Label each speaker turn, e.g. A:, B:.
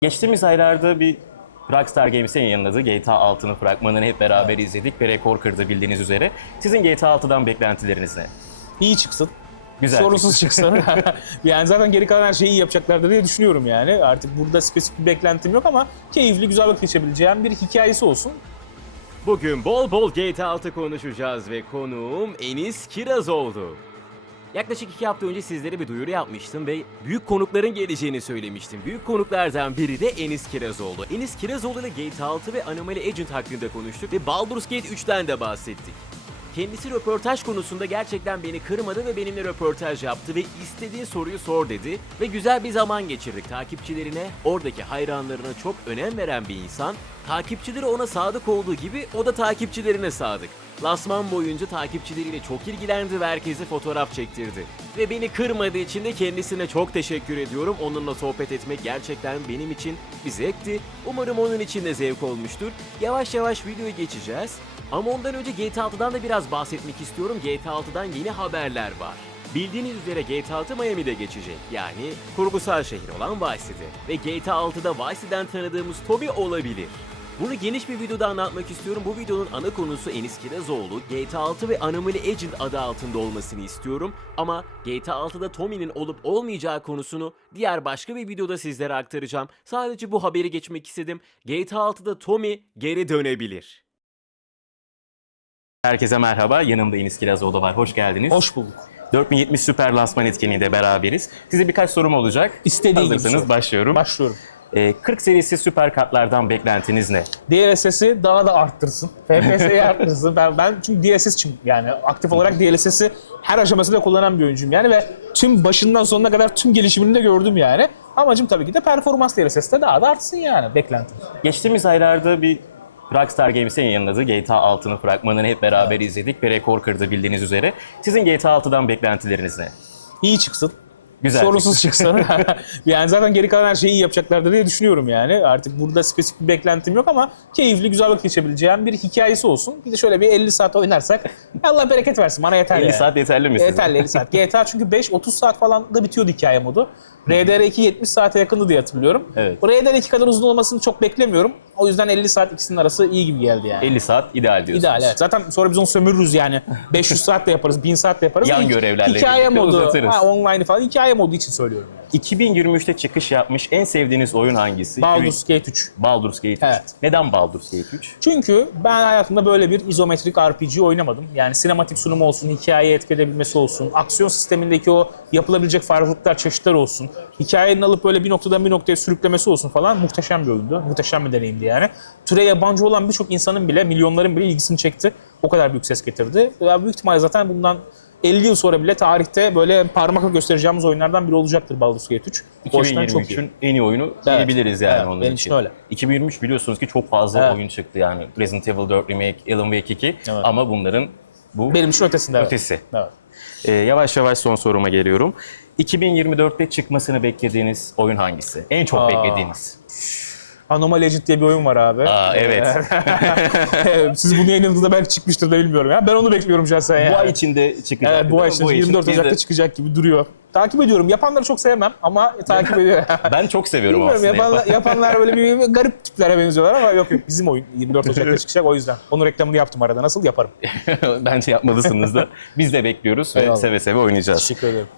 A: Geçtiğimiz aylarda bir Rockstar Games'in yayınladığı GTA 6'nın fragmanını hep beraber izledik ve rekor kırdı bildiğiniz üzere. Sizin GTA 6'dan beklentileriniz ne?
B: İyi çıksın.
A: Güzel
B: Sorunsuz çıksın. Yani zaten geri kalan her şeyi iyi yapacaklardır diye düşünüyorum yani. Artık burada spesifik bir beklentim yok ama keyifli, güzel vakit geçebileceğim bir hikayesi olsun.
C: Bugün bol bol GTA 6 konuşacağız ve konuğum Enis Kiraz oldu. Yaklaşık 2 hafta önce sizlere bir duyuru yapmıştım ve büyük konukların geleceğini söylemiştim. Büyük konuklardan biri de Enis Kirazoğlu. Enis Kirazoğlu ile GTA 6 ve Anomaly Agent hakkında konuştuk ve Baldur's Gate 3'ten de bahsettik. Kendisi röportaj konusunda gerçekten beni kırmadı ve benimle röportaj yaptı ve istediğin soruyu sor dedi ve güzel bir zaman geçirdik. Takipçilerine, oradaki hayranlarına çok önem veren bir insan. Takipçileri ona sadık olduğu gibi o da takipçilerine sadık. Lansman boyunca takipçileriyle çok ilgilendi ve herkese fotoğraf çektirdi. Ve beni kırmadığı için de kendisine çok teşekkür ediyorum. Onunla sohbet etmek gerçekten benim için bir zevkti. Umarım onun için de zevk olmuştur. Yavaş yavaş videoya geçeceğiz. Ama ondan önce GTA 6'dan da biraz bahsetmek istiyorum. GTA 6'dan yeni haberler var. Bildiğiniz üzere GTA 6 Miami'de geçecek. Yani kurgusal şehir olan Vice City. Ve GTA 6'da Vice City'den tanıdığımız Toby olabilir. Bunu geniş bir videoda anlatmak istiyorum. Bu videonun ana konusu Enis Kirazoğlu. GTA 6 ve Anomaly Agent adı altında olmasını istiyorum. Ama GTA 6'da Tommy'nin olup olmayacağı konusunu diğer başka bir videoda sizlere aktaracağım. Sadece bu haberi geçmek istedim. GTA 6'da Tommy geri dönebilir.
A: Herkese merhaba, yanımda Enis Kirazoğlu var. Hoş geldiniz.
B: Hoş bulduk.
A: 4070 Süper Lansman etkinliğinde beraberiz. Size birkaç sorum olacak.
B: İstediğin gibi
A: Hazırsanız
B: sor.
A: başlıyorum.
B: Başlıyorum.
A: 40 serisi süper kartlardan beklentiniz ne?
B: DLSS'i daha da arttırsın. FPS'yi arttırsın. Ben çünkü DLSS için yani aktif olarak DLSS'i her aşamasında kullanan bir oyuncuyum yani ve tüm başından sonuna kadar tüm gelişimini de gördüm yani. Amacım tabii ki de performans DLSS'te daha da artsın yani beklentim.
A: Geçtiğimiz aylarda bir Rockstar Games'in yayınladığı GTA 6'nın fragmanını hep beraber izledik ve rekor kırdı bildiğiniz üzere. Sizin GTA 6'dan beklentileriniz ne?
B: İyi çıksın.
A: Güzel
B: Sorunsuz çıksın. Yani zaten geri kalan her şeyi iyi yapacaklardır diye düşünüyorum yani. Artık burada spesifik bir beklentim yok ama keyifli, güzel vakit geçebileceğim bir hikayesi olsun. Bir de şöyle bir 50 saat oynarsak Allah bereket versin. Bana yeter
A: 50
B: yani.
A: saat yeterli mi size?
B: Yeterli 50 saat. GTA çünkü 5-30 saat falan da bitiyordu hikaye modu. RDR2 70 saate yakındı diye hatırlıyorum.
A: Evet.
B: RDR2 kadar uzun olmasını çok beklemiyorum. O yüzden 50 saat ikisinin arası iyi gibi geldi yani.
A: 50 saat ideal diyorsunuz.
B: İdeal evet. Zaten sonra biz onu sömürürüz yani. 500 saat de yaparız, 1000 saat de yaparız.
A: Yan görevlerle
B: hikaye
A: birlikte
B: modu,
A: uzatırız.
B: online falan hikaye modu için söylüyorum yani.
A: 2023'te çıkış yapmış en sevdiğiniz oyun hangisi?
B: Baldur's Gate 3.
A: Baldur's Gate 3.
B: Evet.
A: Neden Baldur's Gate 3?
B: Çünkü ben hayatımda böyle bir izometrik RPG oynamadım. Yani sinematik sunumu olsun, hikayeyi etki edebilmesi olsun, aksiyon sistemindeki o yapılabilecek farklılıklar, çeşitler olsun, hikayenin alıp böyle bir noktadan bir noktaya sürüklemesi olsun falan muhteşem bir oyundu. Muhteşem bir deneyimdi yani. Türe yabancı olan birçok insanın bile, milyonların bile ilgisini çekti. O kadar büyük ses getirdi. Ya büyük ihtimalle zaten bundan 50 yıl sonra bile tarihte böyle parmakla göstereceğimiz oyunlardan biri olacaktır Baldur's Gate 3. O yüzden çok iyi.
A: 2023'ün en iyi oyunu diyebiliriz yani
B: Evet,
A: onun
B: benim
A: için.
B: için öyle.
A: 2023 biliyorsunuz ki çok fazla
B: Evet.
A: oyun çıktı yani. Resident Evil 4 Remake, Alan Wake 2
B: Evet.
A: ama bunların bu
B: Benim için ötesinde. Evet.
A: ötesi.
B: Evet.
A: Yavaş yavaş son soruma geliyorum. 2024'te çıkmasını beklediğiniz oyun hangisi? En çok beklediğiniz.
B: Anomaly Agent diye bir oyun var abi.
A: Aa evet.
B: Siz bunu yayınladığınızda belki çıkmıştır da bilmiyorum ya. Ben onu bekliyorum şahsen ya.
A: Bu ay içinde çıkacak.
B: Evet bu ay içinde 24
A: Biz de-
B: Ocak'ta çıkacak gibi duruyor. Takip ediyorum. Yapanları çok sevmem ama takip ediyorum.
A: Ben çok seviyorum
B: Bilmiyorum
A: aslında.
B: yapanlar böyle bir garip tiplere benziyorlar ama yok bizim oyun 24 Ocak'ta çıkacak o yüzden. Onun reklamını yaptım arada. Nasıl yaparım?
A: Bence yapmalısınız da. Biz de bekliyoruz ve
B: Eyvallah.
A: seve seve oynayacağız.
B: Teşekkür ederim.